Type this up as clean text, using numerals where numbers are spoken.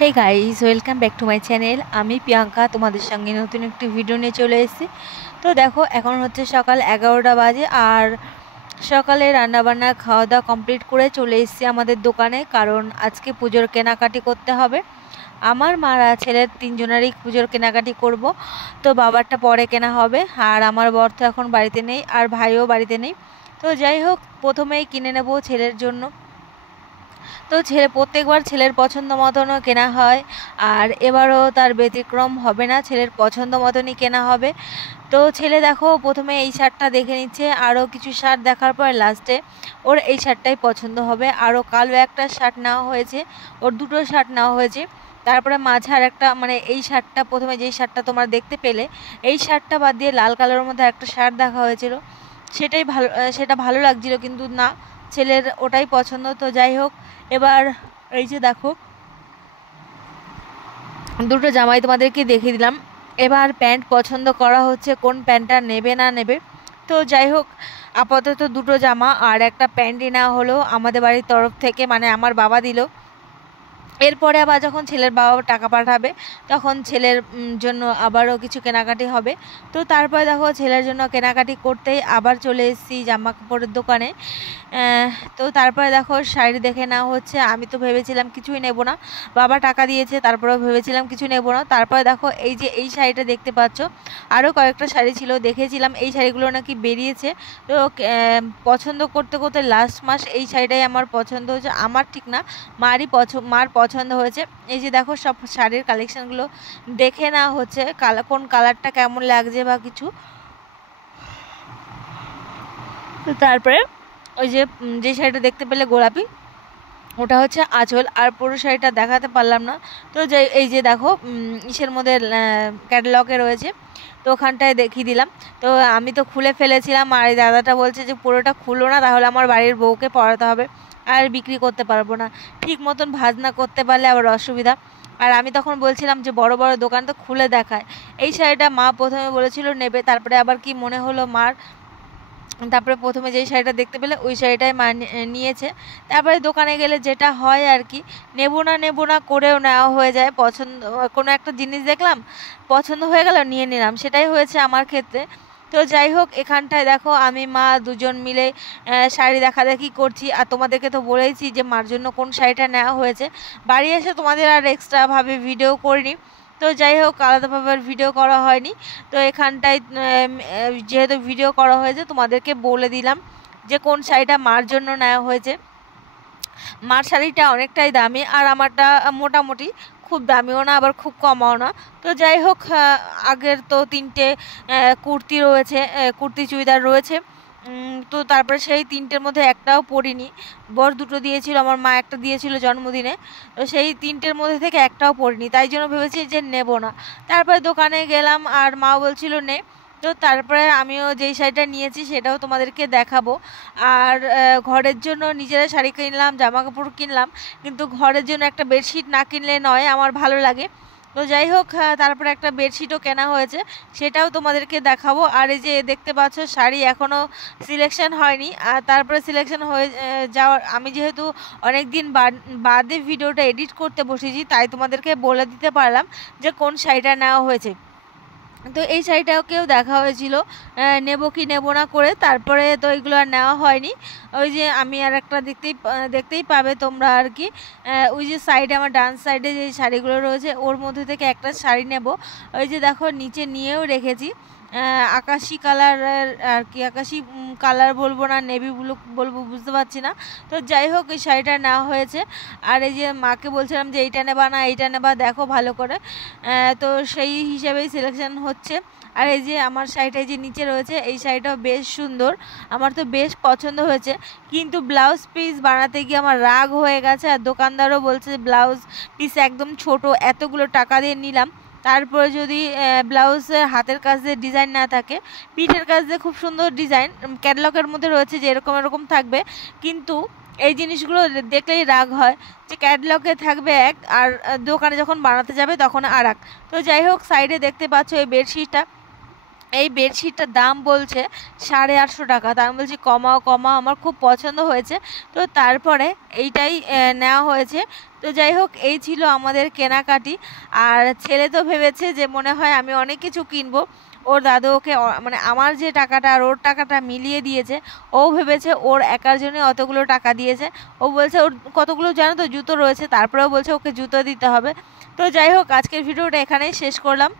Hey guys, welcome back to my channel. আমি প্রিয়াঙ্কা তোমাদের সঙ্গে নতুন একটি ভিডিও নিয়ে চলে এসেছি। তো দেখো, এখন হচ্ছে সকাল 11টা বাজে আর সকালে রান্নাবান্না খাওয়া দাওয়া কমপ্লিট করে চলে এসেছি আমাদের দোকানে, কারণ আজকে পুজোর কেনাকাটি করতে হবে। আমার মারা ছেলের তিনজনেরই পুজোর কেনাকাটি করব। তো বাবারটা পরে কেনা হবে, আর আমার বর তো এখন বাড়িতে নেই আর ভাইও বাড়িতে নেই। তো যাই হোক, প্রথমেই কিনে নেব ছেলের জন্য। তো প্রত্যেকবার ছেলের পছন্দ মতনও কেনা হয়, আর এবারও তার ব্যতিক্রম হবে না, ছেলের পছন্দ মতনই কেনা হবে। তো ছেলে দেখো প্রথমে এই শার্টটা দেখে নিচ্ছে, আরও কিছু শার্ট দেখার পর লাস্টে ওর এই শার্টটাই পছন্দ হবে। আরও কালো একটা শার্ট নেওয়া হয়েছে, ওর দুটো শার্ট নেওয়া হয়েছে। তারপরে মাঝে আর একটা, মানে এই শার্টটা, প্রথমে যেই শার্টটা তোমরা দেখতে পেলে, এই শার্টটা বাদ দিয়ে লাল কালারের মধ্যে একটা শার্ট দেখা হয়েছিল, সেটা ভালো লাগছিল, কিন্তু না, ছেলের ওটাই পছন্দ। তো যাই হোক, এবার এই যে দেখো দুটো জামাই তোমাদেরকে দেখিয়ে দিলাম। এবার প্যান্ট পছন্দ করা হচ্ছে, কোন প্যান্টটা নেবে না নেবে। তো যাই হোক, আপাতত দুটো জামা আর একটা প্যান্টই নেওয়া হলো আমাদের বাড়ির তরফ থেকে, মানে আমার বাবা দিল। এরপরে আবার যখন ছেলের বাবা টাকা পাঠাবে, তখন ছেলের জন্য আবারও কিছু কেনাকাটি হবে। তো তারপরে দেখো, ছেলের জন্য কেনাকাটি করতেই আবার চলে এসেছি জামা কাপড়ের দোকানে। তো তারপরে দেখো শাড়ি দেখে নেওয়া হচ্ছে। আমি তো ভেবেছিলাম কিছুই নেব না, বাবা টাকা দিয়েছে, তারপরেও ভেবেছিলাম কিছু নেব না। তারপরে দেখো এই যে এই শাড়িটা দেখতে পাচ্ছ, আরও কয়েকটা শাড়ি ছিল, দেখেছিলাম এই শাড়িগুলো নাকি বেরিয়েছে। তো পছন্দ করতে করতে লাস্ট মাস এই শাড়িটাই আমার পছন্দ হয়েছে, আমার ঠিক না, মার পছন্দ হয়েছে। এই যে দেখো, সব শাড়ির কালেকশনগুলো দেখে নেওয়া হচ্ছে, কোন কালারটা কেমন লাগছে বা কিছু। তো তারপরে ওই যে শাড়িটা দেখতে পেলে গোলাপি, ওটা হচ্ছে আঁচল, আর পুরো শাড়িটা দেখাতে পারলাম না। তো এই যে দেখো, ইসের মধ্যে ক্যাটালগে রয়েছে, তো ওখানটায় দেখিয়ে দিলাম। তো আমি তো খুলে ফেলেছিলাম, আর এই দাদাটা বলছে যে পুরোটা খুলো না, তাহলে আমার বাড়ির বউকে পরাতে হবে আর বিক্রি করতে পারবো না, ঠিক মতন ভাঁজ না করতে পারলে আবার অসুবিধা। আর আমি তখন বলছিলাম যে বড় বড় দোকান তো খুলে দেখায়। এই শাড়িটা মা প্রথমে বলেছিল নেবে, তারপরে আবার কি মনে হলো মার, তারপরে প্রথমে যেই শাড়িটা দেখতে পেলে ওই শাড়িটাই মা নিয়েছে। তারপরে দোকানে গেলে যেটা হয় আর কি, নেব না করেও নেওয়া হয়ে যায়। কোনো একটা জিনিস দেখলাম, পছন্দ হয়ে গেল, নিয়ে নিলাম, সেটাই হয়েছে আমার ক্ষেত্রে। তো যাই হোক, এখানটায় দেখো আমি মা দুজন মিলে শাড়ি দেখাদেখি করছি, আর তোমাদেরকে তো বলেইছি যে মার জন্য কোন শাড়িটা নেওয়া হয়েছে। বাড়ি এসে তোমাদের আর এক্সট্রাভাবে ভিডিও করিনি। তো যাই হোক, আলাদাভাবে আর ভিডিও করা হয়নি। তো এখানটায় যেহেতু ভিডিও করা হয়েছে, তোমাদেরকে বলে দিলাম যে কোন শাড়িটা মার জন্য নেওয়া হয়েছে। মার শাড়িটা অনেকটাই দামি, আর আমারটা মোটামুটি, খুব দামিও না আবার খুব কমাও না। তো যাই হোক, আগের তো 3টে কুর্তি রয়েছে, কুর্তি চুড়িদার রয়েছে। তো তারপরে সেই 3টের মধ্যে একটাও পরিনি। বর দুটো দিয়েছিল, আমার মা একটা দিয়েছিল জন্মদিনে। তো সেই 3টের মধ্যে থেকে একটাও পরিনি, তাই জন্য ভেবেছি যে নেব না। তারপরে দোকানে গেলাম, আর মা বলছিল নে। তো তারপরে আমিও যেই শাড়িটা নিয়েছি সেটাও তোমাদেরকে দেখাবো। আর ঘরের জন্য নিজেরা শাড়ি কিনলাম, জামা কাপড় কিনলাম, কিন্তু ঘরের জন্য একটা বেডশিট না কিনলে নয়, আমার ভালো লাগে। তো যাই হোক, তারপরে একটা বেডশিটও কেনা হয়েছে, সেটাও তোমাদেরকে দেখাবো। আর এই যে দেখতে পাচ্ছ, শাড়ি এখনও সিলেকশন হয়নি, আর তারপরে সিলেকশন হয়ে যাওয়ার, আমি যেহেতু অনেক দিন বাদে ভিডিওটা এডিট করতে বসেছি, তাই তোমাদেরকে বলে দিতে পারলাম যে কোন শাড়িটা নেওয়া হয়েছে। তো এই শাড়িটাকেও দেখা হয়েছিল নেব কি নেব না করে, তারপরে তো এগুলো আর নেওয়া হয়নি। ওই যে আমি আর একটা দেখতেই পাবে তোমরা আর কি, ওই যে সাইডে, আমার ডান সাইডে যে শাড়িগুলো রয়েছে, ওর মধ্যে থেকে একটা শাড়ি নেব। ওই যে দেখো, নিচে নিয়েও রেখেছি, আকাশি কালারের আর কি, আকাশি কালার বলবো না নেভি ব্লু বলবো, বুঝতে পারছি না। তো যাই হোক, এই শাড়িটা নেওয়া হয়েছে। আর এই যে মাকে বলছিলাম যে এইটা নেবা না এইটা নেবা, দেখো ভালো করে। তো সেই হিসেবেই সিলেকশন হচ্ছে। আর এই যে আমার শাড়িটা যে নিচে রয়েছে, এই শাড়িটাও বেশ সুন্দর, আমার তো বেশ পছন্দ হয়েছে। কিন্তু ব্লাউজ পিস বানাতে গিয়ে আমার রাগ হয়ে গেছে, আর দোকানদারও বলছে ব্লাউজ পিস একদম ছোট, এতগুলো টাকা দিয়ে নিলাম, তারপরে যদি ব্লাউজের হাতের কাজে ডিজাইন না থাকে, পিঠের কাজে খুব সুন্দর ডিজাইন ক্যাটালগের মধ্যে রয়েছে যে এরকম এরকম থাকবে, কিন্তু এই জিনিসগুলো দেখলেই রাগ হয় যে ক্যাটালগে থাকবে এক, আর দোকানে যখন বানাতে যাবে তখন আর এক। তো যাই হোক, সাইডে দেখতে পাচ্ছ এই বেডশিটটা, এই বেডশিটটার দাম বলছে 850 টাকা। তা আমি বলছি কমাও কমাও, আমার খুব পছন্দ হয়েছে। তো তারপরে এইটাই নেওয়া হয়েছে। তো যাই হোক, এই ছিল আমাদের কেনাকাটি। আর ছেলে তো ভেবেছে যে মনে হয় আমি অনেক কিছু কিনবো। ওর দাদু ওকে মানে আমার যে টাকাটা আর ওর টাকাটা মিলিয়ে দিয়েছে। ও ভেবেছে ওর একার জন্য অতগুলো টাকা দিয়েছে। ও বলছে ওর কতগুলো জানো তো জুতো রয়েছে, তারপরেও বলছে ওকে জুতো দিতে হবে। তো যাই হোক, আজকের ভিডিওটা এখানেই শেষ করলাম।